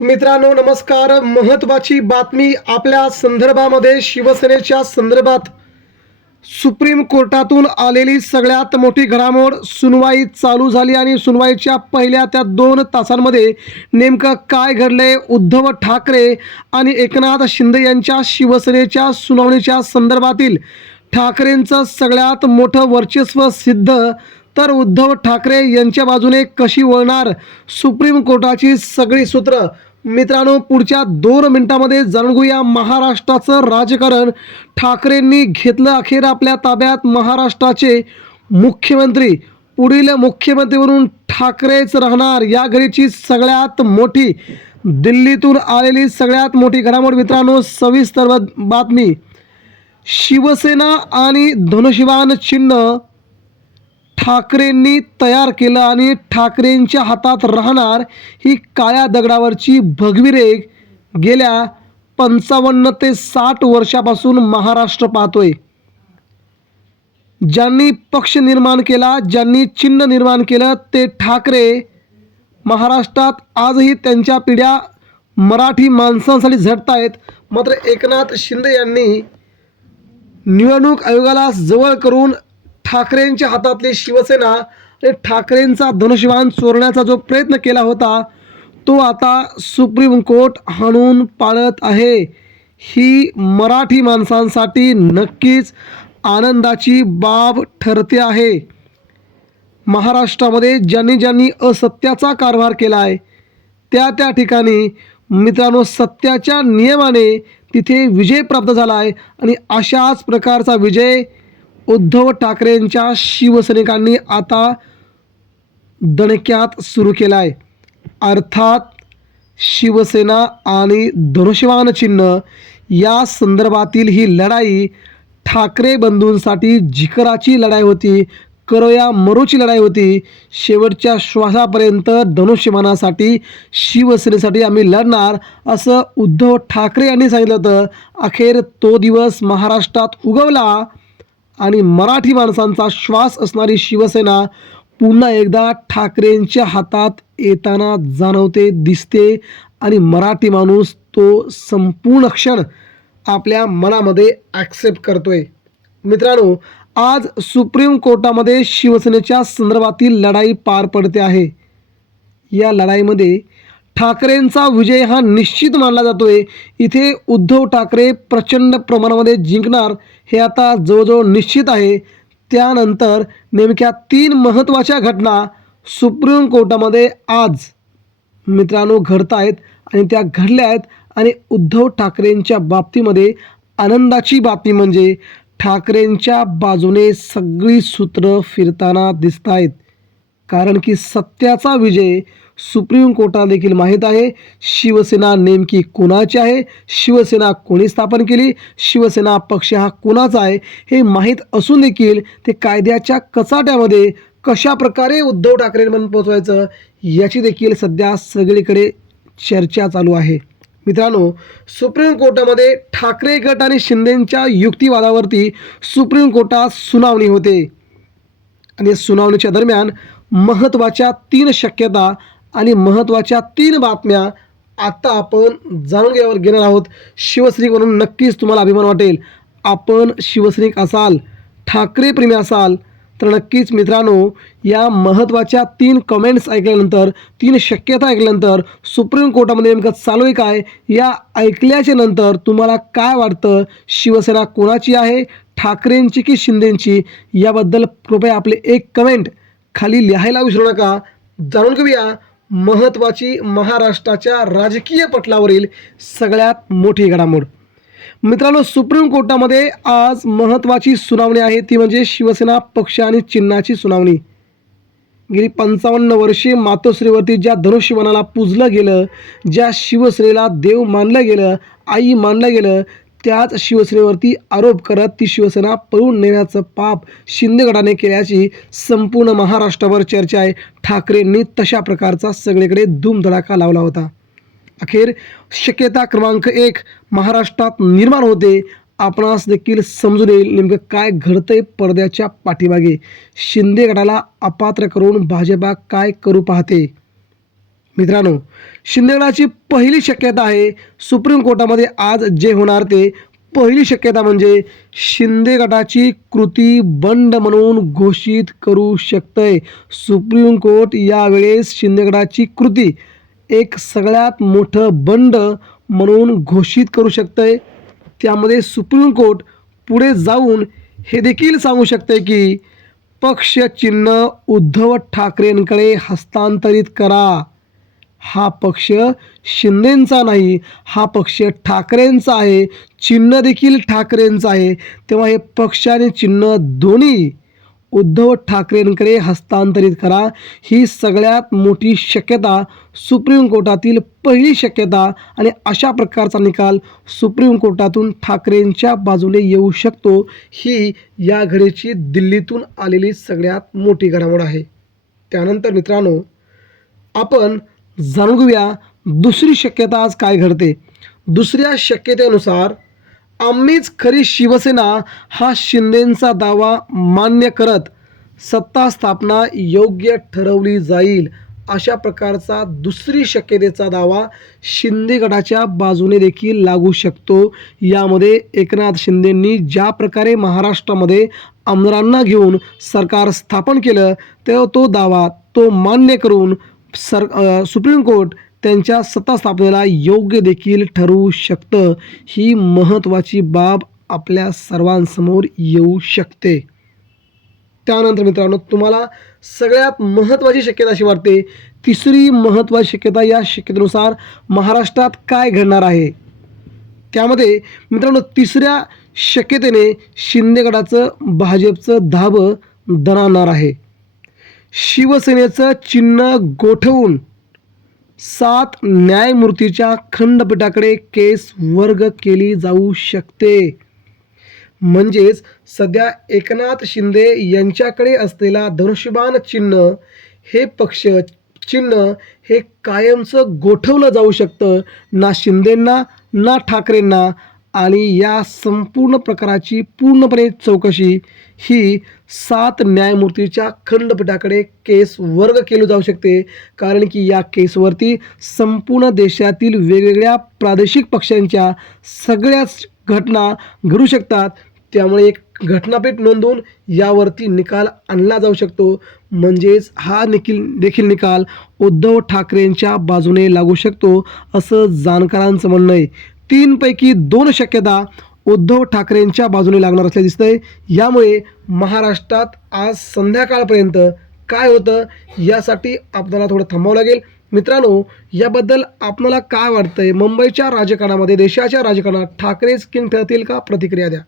मित्रांनो नमस्कार. महत्त्वाची बातमी आपल्या संदर्भामध्ये शिवसेनेच्या संदर्भात सुप्रीम कोर्टातून आलेली सगळ्यात मोठी घडामोड. सुनवाई चालू झाली आणि सुनवाईच्या पहिल्या त्या 2 तासांमध्ये नेमकं काय घडलंय? उद्धव ठाकरे आणि एकनाथ शिंदे यांच्या शिवसेनेच्या सुनावणीच्या संदर्भातील ठाकरेंचं सगळ्यात मोठं वर्चस्व सिद्ध, तर उद्धव ठाकरे यांच्या बाजूने कशी वळणार सुप्रीम कोर्टाची सगळी सूत्र. मित्रांनो पुढच्या 2 मिनिटांमध्ये जाणून घेऊया महाराष्ट्राचं राजकारण. ठाकरेंनी घेतलं अखेर आपल्या ताब्यात महाराष्ट्राचे मुख्यमंत्री. पुढील मुख्यमंत्री म्हणून ठाकरेच राहणार. या घडीची सगळ्यात मोठी दिल्लीतून आलेली सगळ्यात मोठी घडामोड. मित्रांनो सविस्तर बातमी. शिवसेना आणि धनुष्यबाण चिन्ह ठाकरेंनी तयार केलं आणि ठाकरेंच्या हातात राहणार ही काळ्या दगडावरची भगवी रेघ. गेल्या 55 ते 60 वर्षापासून महाराष्ट्र पाहतोय. ज्यांनी पक्ष निर्माण केला, ज्यांनी चिन्ह निर्माण केलं ते ठाकरे. महाराष्ट्रात आजही त्यांच्या पिढ्या मराठी माणसांसाठी झटतायत. मात्र एकनाथ शिंदे यांनी निवडणूक आयोगाला जवळ करून ठाकरेंच्या हातातली शिवसेना आणि ठाकरेंचा धनुष्यबाण चोरण्याचा जो प्रयत्न केला होता तो आता सुप्रीम कोर्ट हाणून पाळत आहे. ही मराठी माणसांसाठी नक्कीच आनंदाची बाब ठरते आहे. महाराष्ट्रामध्ये ज्यांनी ज्यांनी असत्याचा कारभार केला आहे त्या ठिकाणी मित्रांनो सत्याच्या नियमाने तिथे विजय प्राप्त झाला आहे आणि अशाच प्रकारचा विजय उद्धव ठाकरेंच्या शिवसैनिकांनी आता दणक्यात सुरू केला आहे. अर्थात शिवसेना आणि धनुष्यबाण चिन्ह या संदर्भातील ही लढाई ठाकरे बंधूंसाठी जिकराची लढाई होती, करो या मरोची लढाई होती. शेवटच्या श्वासापर्यंत धनुष्यबाणासाठी शिवसेनेसाठी आम्ही लढणार असं उद्धव ठाकरे यांनी सांगितलं होतं. अखेर तो दिवस महाराष्ट्रात उगवला आणि मराठी माणसांचा श्वास असणारी शिवसेना पुन्हा एकदा ठाकरेंच्या हातात येताना जाणवते, दिसते आणि मराठी माणूस तो संपूर्ण क्षण आपल्या मनामध्ये ॲक्सेप्ट करतोय. मित्रांनो आज सुप्रीम कोर्टामध्ये शिवसेनेच्या संदर्भातील लढाई पार पडते आहे. या लढाईमध्ये ठाकरेंचा विजय हा निश्चित मानला जातोय. इथे उद्धव ठाकरे प्रचंड प्रमाणामध्ये जिंकणार हे आता जवळजवळ निश्चित आहे. त्यानंतर नेमक्या 3 महत्त्वाच्या घटना सुप्रीम कोर्टामध्ये आज मित्रांनो घडत आहेत आणि त्या घडल्या आहेत. आणि उद्धव ठाकरेंच्या बाबतीमध्ये आनंदाची बातमी म्हणजे ठाकरेंच्या बाजूने सगळी सूत्र फिरताना दिसत आहेत. कारण की सत्याचा विजय सुप्रीम कोर्टाला देखील माहीत आहे. शिवसेना नेमकी कोणाची आहे, शिवसेना कोणी स्थापन केली, शिवसेना पक्ष हा कोणाचा आहे हे माहीत असून देखील ते कायद्याच्या कचाट्यामध्ये कशा प्रकारे उद्धव ठाकरेंपर्यंत पोहोचवायचं याची देखील सध्या सगळीकडे चर्चा चालू आहे. मित्रांनो सुप्रीम कोर्टामध्ये ठाकरे गट आणि शिंदेंच्या युक्तिवादावरती सुप्रीम कोर्टात सुनावणी होते आणि सुनावणीच्या दरम्यान महत्त्वाच्या 3 शक्यता आणि महत्त्वाच्या 3 बातम्या आता आपण जाणून घेणार आहोत. शिवसैनिक म्हणून नक्कीच तुम्हाला अभिमान वाटेल. आपण शिवसैनिक असाल, ठाकरे प्रेमी असाल तर नक्कीच मित्रांनो या महत्त्वाच्या 3 कमेंट्स ऐकल्यानंतर, 3 शक्यता ऐकल्यानंतर, सुप्रीम कोर्टामध्ये नेमकं चालू आहे काय या ऐकल्याच्या नंतर तुम्हाला काय वाटतं, शिवसेना कोणाची आहे, ठाकरेंची की शिंदेंची, याबद्दल कृपया आपले एक कमेंट खाली लिहायला विसरू नका. जाणून घेऊया महत्त्वाची महाराष्ट्राच्या राजकीय पटलावरील सगळ्यात मोठी घडामोड. मित्रांनो सुप्रीम कोर्टामध्ये आज महत्त्वाची सुनावणी आहे, ती म्हणजे शिवसेना पक्ष आणि चिन्हाची सुनावणी. गेली 55 वर्षे मातोश्रीवरती ज्या धनुष्यबाणाला पूजलं गेलं, ज्या शिवसेनेला देव मानलं गेलं, आई मानलं गेलं, त्याच शिवसेनेवरती आरोप करत ती शिवसेना पळून नेण्याचं पाप शिंदे गटाने केल्याची संपूर्ण महाराष्ट्रावर चर्चा आहे. ठाकरेंनी तशा प्रकारचा सगळीकडे धूमधडाका लावला होता. अखेर शक्यता क्रमांक 1 महाराष्ट्रात निर्माण होते. आपणास देखील समजून येईल नेमकं काय घडतंय पडद्याच्या पाठीमागे. शिंदे गटाला अपात्र करून भाजपा काय करू पाहते. मित्रांनो, शिंदे गटाची पहिली शक्यता आहे सुप्रीम कोर्टामध्ये आज जे होणार ते पहिली शक्यता म्हणजे शिंदे गटाची कृती बंड म्हणून घोषित करू शकतंय सुप्रीम कोर्ट. यावेळेस शिंदे गटाची कृती एक सगळ्यात मोठं बंड म्हणून घोषित करू शकतंय. त्यामध्ये सुप्रीम कोर्ट पुढे जाऊन हे देखील सांगू शकते की पक्ष चिन्ह उद्धव ठाकरेंकडे हस्तांतरित करा. हा पक्ष शिंदेंचा नाही, हा पक्ष ठाकरेंचा आहे, चिन्ह देखील ठाकरेंचं आहे. तेव्हा हे पक्ष आणि चिन्ह दोन्ही उद्धव ठाकरेंकडे हस्तांतरित करा. ही सगळ्यात मोठी शक्यता, सुप्रीम कोर्टातील पहिली शक्यता आणि अशा प्रकारचा निकाल सुप्रीम कोर्टातून ठाकरेंच्या बाजूने येऊ शकतो. ही या घडीची दिल्लीतून आलेली सगळ्यात मोठी घडामोड आहे. त्यानंतर मित्रांनो, आपण जाणून घेऊया दुसरी शक्यता आज काय घडते. दुसऱ्या शक्यतेनुसार आम्हीच खरी शिवसेना हा शिंदेंचा दावा मान्य करत सत्ता स्थापना योग्य ठरवली जाईल, अशा प्रकारचा दुसरी शक्यतेचा दावा शिंदे गटाच्या बाजूने देखील लागू शकतो. यामध्ये एकनाथ शिंदेंनी ज्या प्रकारे महाराष्ट्रामध्ये आमदारांना घेऊन सरकार स्थापन केलं तेव्हा तो दावा तो मान्य करून सुप्रीम कोर्ट त्यांच्या सत्ता स्थापनेला योग्य देखील ठरवू शकतं. ही महत्त्वाची बाब आपल्या सर्वांसमोर येऊ शकते. त्यानंतर मित्रांनो, तुम्हाला सगळ्यात महत्त्वाची शक्यता अशी वाटते, तिसरी महत्त्वाची शक्यता. या शक्यतेनुसार महाराष्ट्रात काय घडणार आहे. त्यामध्ये मित्रांनो, तिसऱ्या शक्यतेने शिंदे गटाचं भाजपचं धाबं दणाणणार आहे. शिवसेनेचं चिन्ह गोठवून 7 न्यायमूर्तीच्या खंडपीठाकडे केस वर्ग केली जाऊ शकते. म्हणजेच सध्या एकनाथ शिंदे यांच्याकडे असलेला धनुष्यबाण चिन्ह हे पक्ष चिन्ह हे कायमचं गोठवलं जाऊ शकतं, ना शिंदेंना ना ठाकरेंना. आणि या संपूर्ण प्रकाराची पूर्णपणे चौकशी ही 7 न्यायमूर्तीच्या खंडपीठाकडे केस वर्ग केली जाऊ शकते. कारण की या केसवरती संपूर्ण देशातील वेगवेगळ्या प्रादेशिक पक्षांच्या सगळ्याच घटना घडू शकतात. त्यामुळे एक घटनापीठ नोंदवून यावरती निकाल आणला जाऊ शकतो. म्हणजेच हा देखील निकाल उद्धव ठाकरेंच्या बाजूने लागू शकतो असं जाणकारांचं म्हणणं आहे. 3 पैकी 2 शक्यता उद्धव ठाकरेंच्या बाजूने लागणार असल्याचे दिसतंय. यामुळे महाराष्ट्रात आज संध्याकाळपर्यंत काय होतं यासाठी आपल्याला थोडं थांबावं लागेल. मित्रांनो, याबद्दल आपल्याला काय वाटतंय. मुंबईच्या राजकारणामध्ये, देशाच्या राजकारणात ठाकरेच किंग ठरतील का? प्रतिक्रिया द्या.